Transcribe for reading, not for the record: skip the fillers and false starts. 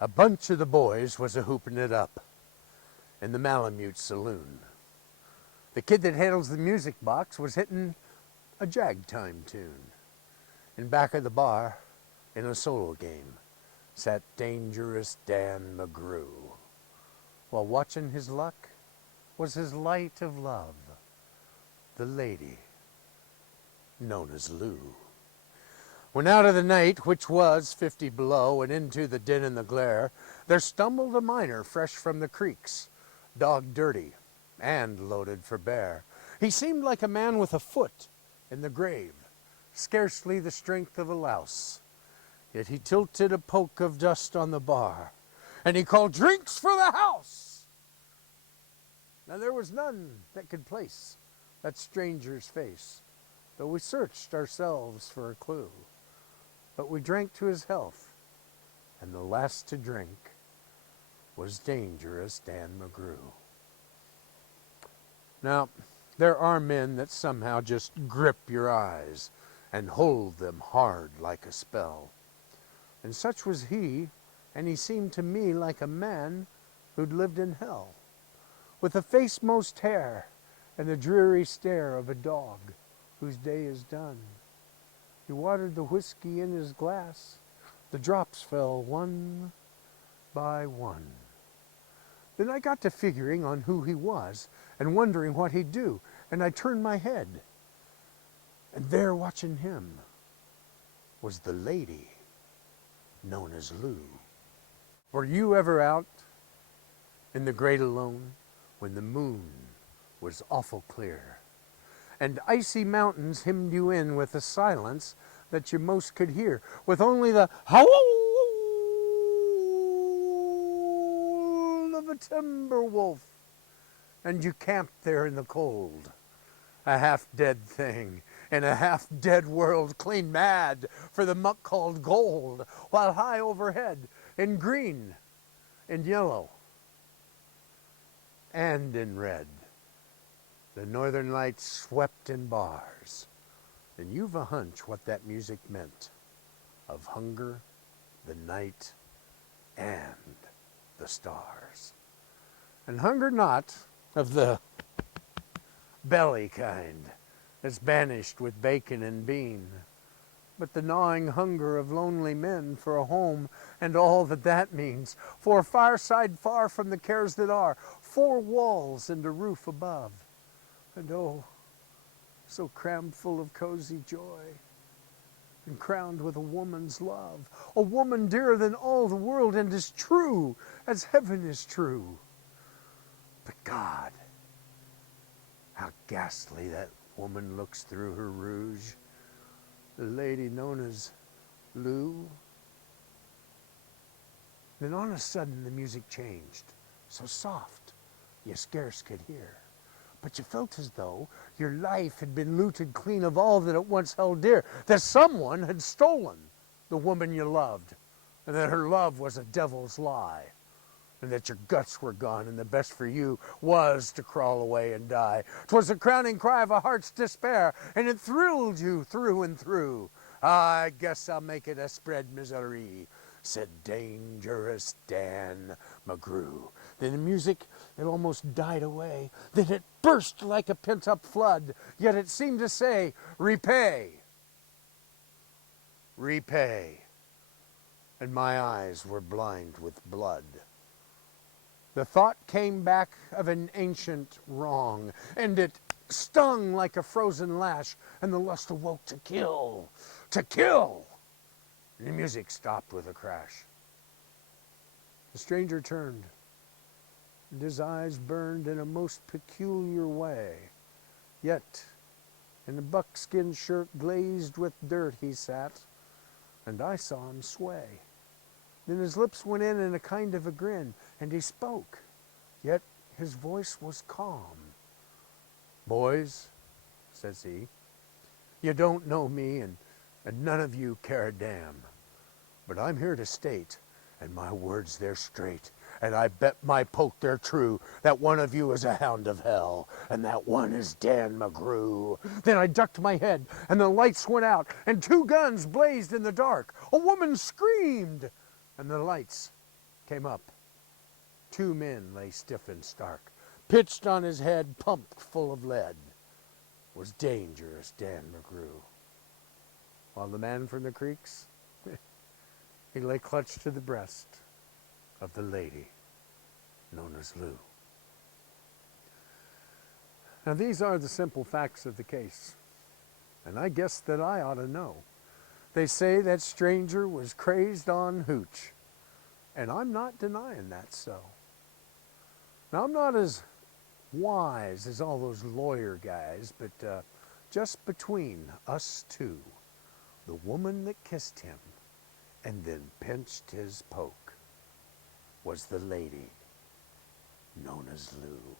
A bunch of the boys was a-hoopin' it up in the Malamute Saloon. The kid that handles the music box was hittin' a jagtime tune. In back of the bar, in a solo game, sat Dangerous Dan McGrew. While watching his luck was his light of love, the lady known as Lou. When out of the night, which was 50 below, and into the din and the glare, there stumbled a miner fresh from the creeks, dog dirty and loaded for bear. He seemed like a man with a foot in the grave, scarcely the strength of a louse. Yet he tilted a poke of dust on the bar, and he called, "Drinks for the house!" Now there was none that could place that stranger's face, though we searched ourselves for a clue. But we drank to his health, and the last to drink was Dangerous Dan McGrew. Now, there are men that somehow just grip your eyes and hold them hard like a spell. And such was he, and he seemed to me like a man who'd lived in hell, with a face most hair and the dreary stare of a dog whose day is done. He watered the whiskey in his glass. The drops fell one by one. Then I got to figuring on who he was and wondering what he'd do, and I turned my head. And there watching him was the lady known as Lou. Were you ever out in the great alone when the moon was awful clear and icy mountains hemmed you in with a silence that you most could hear, with only the howl of a timber wolf, and you camped there in the cold, a half-dead thing in a half-dead world, clean mad for the muck called gold, while high overhead, in green, in yellow, and in red, the northern lights swept in bars. And you've a hunch what that music meant, of hunger, the night, and the stars. And hunger not of the belly kind that's banished with bacon and bean, but the gnawing hunger of lonely men for a home and all that that means, for a fireside far from the cares that are, 4 walls and a roof above, and oh, so crammed full of cozy joy, and crowned with a woman's love, a woman dearer than all the world and as true as heaven is true. But God, how ghastly that woman looks through her rouge, the lady known as Lou. Then on a sudden the music changed, so soft you scarce could hear. But you felt as though your life had been looted clean of all that it once held dear, that someone had stolen the woman you loved, and that her love was a devil's lie, and that your guts were gone, and the best for you was to crawl away and die. 'Twas the crowning cry of a heart's despair, and it thrilled you through and through. "I guess I'll make it a spread misery," said Dangerous Dan McGrew. Then the music, it almost died away. Then it burst like a pent-up flood, yet it seemed to say, "Repay, repay." And my eyes were blind with blood. The thought came back of an ancient wrong, and it stung like a frozen lash, and the lust awoke to kill, to kill. And the music stopped with a crash. The stranger turned, and his eyes burned in a most peculiar way. Yet, in a buckskin shirt glazed with dirt he sat, and I saw him sway. Then his lips went in a kind of a grin, and he spoke, yet his voice was calm. "Boys," says he, "you don't know me, and none of you care a damn. But I'm here to state, and my words they're straight, and I bet my poke they're true, that one of you is a hound of hell, and that one is Dan McGrew." Then I ducked my head, and the lights went out, and 2 guns blazed in the dark. A woman screamed, and the lights came up. 2 men lay stiff and stark. Pitched on his head, pumped full of lead, was Dangerous Dan McGrew. While the man from the creeks, he lay clutched to the breast of the lady known as Lou. Now these are the simple facts of the case, and I guess that I ought to know. They say that stranger was crazed on hooch, and I'm not denying that's so. Now I'm not as wise as all those lawyer guys, but just between us two, the woman that kissed him and then pinched his poke was the lady known as Lou.